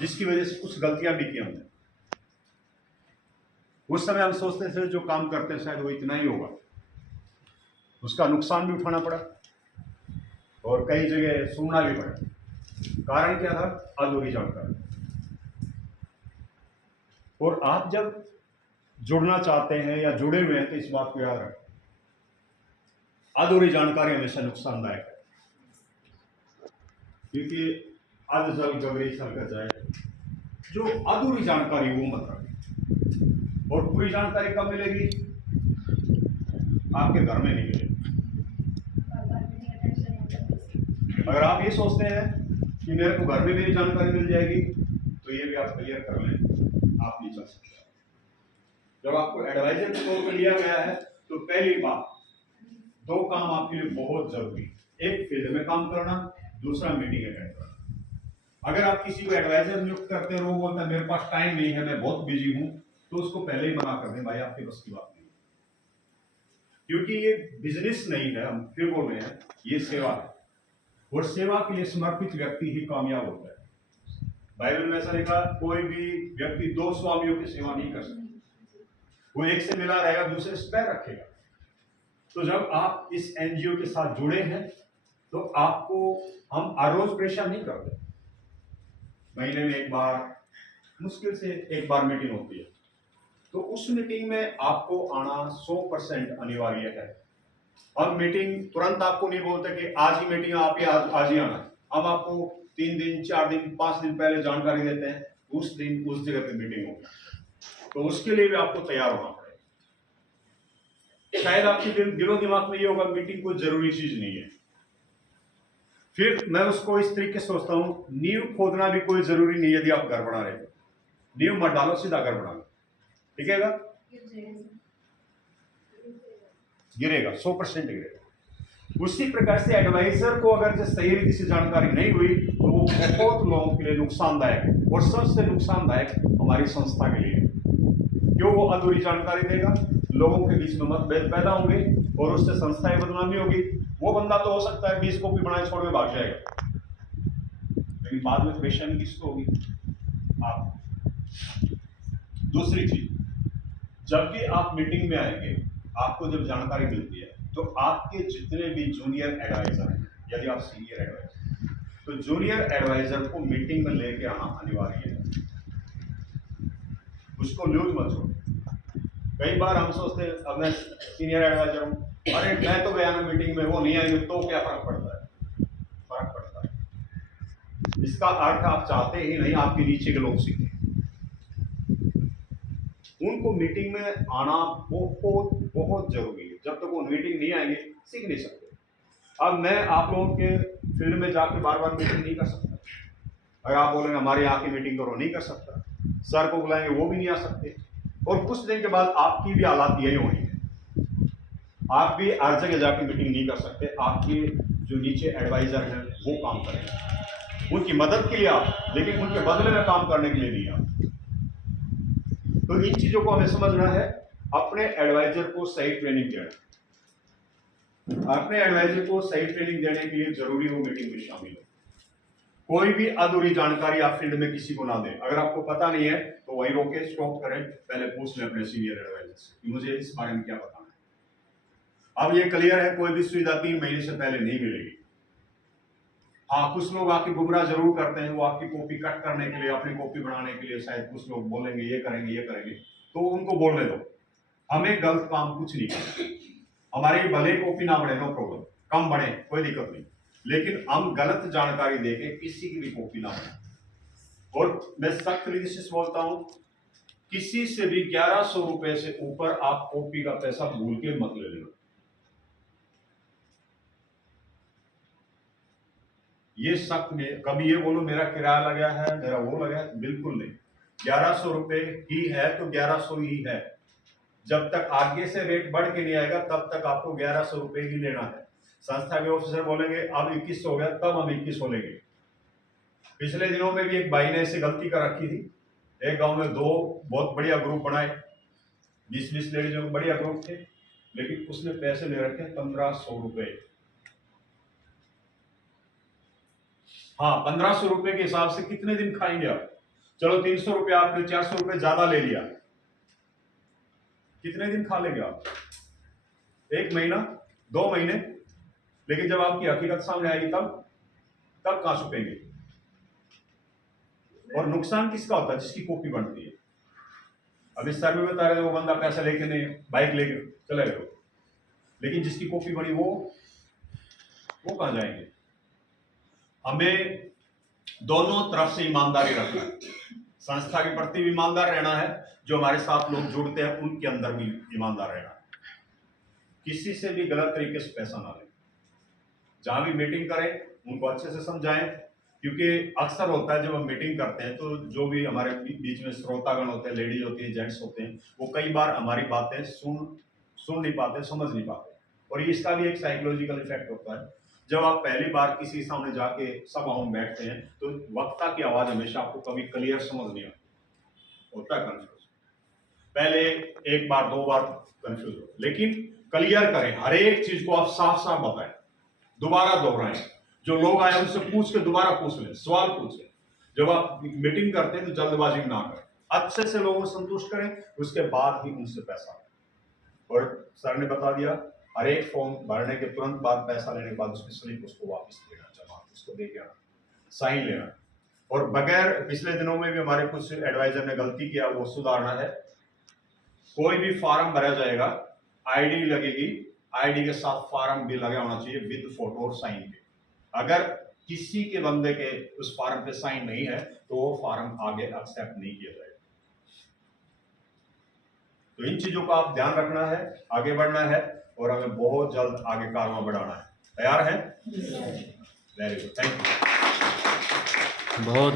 जिसकी वजह से कुछ गलतियां भी की हमने। उस समय हम सोचते थे जो काम करते हैं शायद वो इतना ही होगा, उसका नुकसान भी उठाना पड़ा और कई जगह सुनना भी पड़ा। कारण क्या था? अधूरी जानकारी। और आप जब जुड़ना चाहते हैं या जुड़े हुए हैं तो इस बात को याद रखें, अधूरी जानकारी हमेशा नुकसानदायक है, क्योंकि अध जल गगरी सर जाए। जो अधूरी जानकारी वो मत रखें। और पूरी जानकारी कब मिलेगी? आपके घर में नहीं मिलेगी। अगर आप ये सोचते हैं कि मेरे को घर में मेरी जानकारी मिल जाएगी, तो ये भी आप क्लियर कर लें, आप नहीं चल सकते। जब आपको एडवाइजर के तौर पर लिया गया है तो पहली बात, दो काम आपके लिए बहुत जरूरी है। एक फील्ड में काम करना, दूसरा मीटिंग अटेंड करना। अगर आप किसी को एडवाइजर नियुक्त करते हैं और वो बोलता है मेरे पास टाइम नहीं है, मैं बहुत बिजी हूं, तो उसको पहले ही मना कर दें, भाई आपके बस की बात नहीं। क्योंकि ये बिजनेस नहीं है, हम फिर बोल रहे हैं, ये सेवा है। और सेवा के लिए समर्पित व्यक्ति ही कामयाब होता है। बाइबल में ऐसा लिखा, कोई भी व्यक्ति दो स्वामियों की सेवा नहीं कर सकता। वो एक से मिला रहेगा, दूसरे से पैर रखेगा। तो जब आप इस एनजीओ के साथ जुड़े हैं तो आपको हम हर रोज प्रेशर नहीं करते। महीने में एक बार, मुश्किल से एक बार मीटिंग होती है, तो उस मीटिंग में आपको आना 100% अनिवार्य है। हम मीटिंग तुरंत आपको नहीं बोलते कि आज ही मीटिंग, आप ही आज ही आना। हम आपको 3 दिन, 4 दिन, 5 दिन पहले जानकारी देते हैं, उस दिन उस जगह पे मीटिंग होगी। तो उसके लिए भी आपको तैयार होना पड़ेगा। शायद आपके दिलो दिमाग में ये होगा मीटिंग कोई जरूरी चीज नहीं है। फिर मैं उसको इस तरीके से सोचता हूं, नींव खोदना भी कोई जरूरी नहीं है। यदि आप घर बना रहे हो, नींव मत डालो, सीधा घर बना लो, टिकेगा? गिरेगा, 100% गिरेगा। उसी प्रकार से एडवाइजर को अगर जो सही रीति से जानकारी नहीं हुई तो वो बहुत लोगों के लिए नुकसानदायक है। और सबसे नुकसानदायक हमारी संस्था के लिए, क्यों? वो अधूरी जानकारी देगा, लोगों के बीच में मतभेद पैदा होंगे और उससे संस्था की बदनामी होगी। वो बंदा तो हो सकता है 20 कॉपी बनाए छोड़ के भाग जाएगा, लेकिन बाद में परेशानी किसको होगी? आप। दूसरी चीज, जब भी आप मीटिंग में आएंगे, आपको जब जानकारी मिलती है तो आपके जितने भी जूनियर एडवाइजर हैं, यदि आप सीनियर एडवाइजर, तो जूनियर एडवाइजर को मीटिंग में लेके आना अनिवार्य है। उसको लूज मत छोड़ो। कई बार हम सोचते हैं अब मैं सीनियर एडवाइजर हूं, अरे मैं तो गया ना मीटिंग में, वो नहीं आएंगे तो क्या फर्क पड़ता है? फर्क पड़ता है। इसका अर्थ आप चाहते ही नहीं आपके नीचे के लोग सीखें। उनको मीटिंग में आना बहुत बहुत जरूरी है। जब तक वो मीटिंग नहीं आएंगे, सीख नहीं सकते। अब मैं आप लोगों के फील्ड में जाकर बार बार मीटिंग नहीं कर सकता। अगर आप बोलेंगे हमारे यहाँ की मीटिंग करो, नहीं कर सकता। सर को बुलाएंगे, वो भी नहीं आ सकते। और कुछ दिन के बाद आपकी भी हालात यही होनी है। आप भी हर जगह जाकर मीटिंग नहीं कर सकते। आपके जो नीचे एडवाइजर हैं वो काम करेंगे, उनकी मदद के लिए आप, लेकिन उनके बदले में काम करने के लिए नहीं आप। तो इन चीजों को हमें समझना है। अपने एडवाइजर को सही ट्रेनिंग देना। अपने एडवाइजर को सही ट्रेनिंग देने के लिए जरूरी हो मीटिंग में शामिल हो। कोई भी अधूरी जानकारी आप फील्ड में किसी को ना दें। अगर आपको पता नहीं है तो वही रोके, स्टॉप करें, पहले पूछ लें अपने सीनियर एडवाइजर से कि मुझे इस बारे में क्या बताना है। अब ये क्लियर है, कोई भी सुविधा 3 महीने से पहले नहीं मिलेगी। हाँ, कुछ लोग आपकी गुमराह जरूर करते हैं। वो आपकी कॉपी कट करने के लिए, अपनी कॉपी बनाने के लिए शायद कुछ लोग बोलेंगे ये करेंगे ये करेंगे, तो उनको बोलने दो। हमें गलत काम कुछ नहीं करना। हमारी भले कॉपी ना बढ़े, नो प्रॉब्लम, कम बढ़े कोई दिक्कत नहीं, लेकिन हम गलत जानकारी देके किसी की भी कॉपी ना बढ़े। और मैं सख्त रीति से बोलता हूं, किसी से भी 1100 रुपए से ऊपर आप कॉपी का पैसा भूल के मत ले लेना। ये सख्त में कभी ये बोलो मेरा किराया लगा है, मेरा वो लगा है, बिल्कुल नहीं। 1100 रुपए ही है तो 1100 ही है। जब तक आगे से रेट बढ़ के नहीं आएगा तब तक आपको 1100 रुपए ही लेना है। संस्था के ऑफिसर बोलेंगे अब 21 हो गया, तब हम 21 बोलेंगे। पिछले दिनों में भी एक भाई ने ऐसी गलती कर रखी थी। एक गांव में 2 बहुत बढ़िया ग्रुप बनाए, 20-20 लेडीजों के बढ़िया ग्रुप थे, लेकिन उसने पैसे ले रखे 1500 रुपए। हाँ, 1500 रुपए के हिसाब से कितने दिन खाएंगे आप? चलो 300 रुपया आपने 400 रुपये ज्यादा ले लिया, कितने दिन खा लेंगे आप? 1 महीना, 2 महीने, लेकिन जब आपकी हकीकत सामने आएगी तब कहां छुपेंगे? और नुकसान किसका होता है? जिसकी कॉपी बनती है। अब इस सर में बता रहे थे वो बंदा पैसा लेके नहीं, बाइक लेके चले गए, लेकिन जिसकी कॉपी बनी वो कहां जाएंगे? हमें दोनों तरफ से ईमानदारी रखना है। संस्था के प्रति भी ईमानदार रहना है, जो हमारे साथ लोग जुड़ते हैं उनके अंदर भी ईमानदार रहना है। किसी से भी गलत तरीके से पैसा ना लें। जहां भी मीटिंग करें उनको अच्छे से समझाएं, क्योंकि अक्सर होता है जब हम मीटिंग करते हैं तो जो भी हमारे बीच में श्रोतागण होते हैं, लेडीज होती है, जेंट्स होते हैं, वो कई बार हमारी बातें सुन नहीं पाते, समझ नहीं पाते, और इसका भी एक साइकोलॉजिकल इफेक्ट होता है। जब आप पहली बार किसी सामने जाके सभाओं में बैठते हैं तो वक्ता की आवाज हमेशा आपको कभी क्लियर समझ नहीं आती, होता है कंफ्यूज। पहले 1 बार 2 बार कंफ्यूज हो, लेकिन क्लियर करें, हर एक चीज को आप साफ साफ बताएं, दोबारा दोहराएं। जो लोग आए उनसे पूछ के दोबारा पूछ लें, सवाल पूछें। जब आप मीटिंग करते हैं तो जल्दबाजी ना करें, अच्छे से लोगों को संतुष्ट करें, उसके बाद ही उनसे पैसा। और सर ने बता दिया, हर एक फॉर्म भरने के तुरंत बाद, पैसा लेने के बाद उसकी स्लिप उसको वापस देना, जमा उसको दे के आना, साइन लेना। और बगैर, पिछले दिनों में भी हमारे कुछ एडवाइजर ने गलती किया, वो सुधारना है। कोई भी फॉर्म भरा जाएगा, आईडी लगेगी, आईडी के साथ फॉर्म भी लगा होना चाहिए विद फोटो और साइन के। अगर किसी के बंदे के उस फॉर्म पे साइन नहीं है तो वो फॉर्म आगे एक्सेप्ट नहीं किया जाएगा। तो इन चीजों का आप ध्यान रखना है, आगे बढ़ना है, और हमें बहुत जल्द आगे कारवां बढ़ाना है। तैयार है? Very good, thank you. बहुत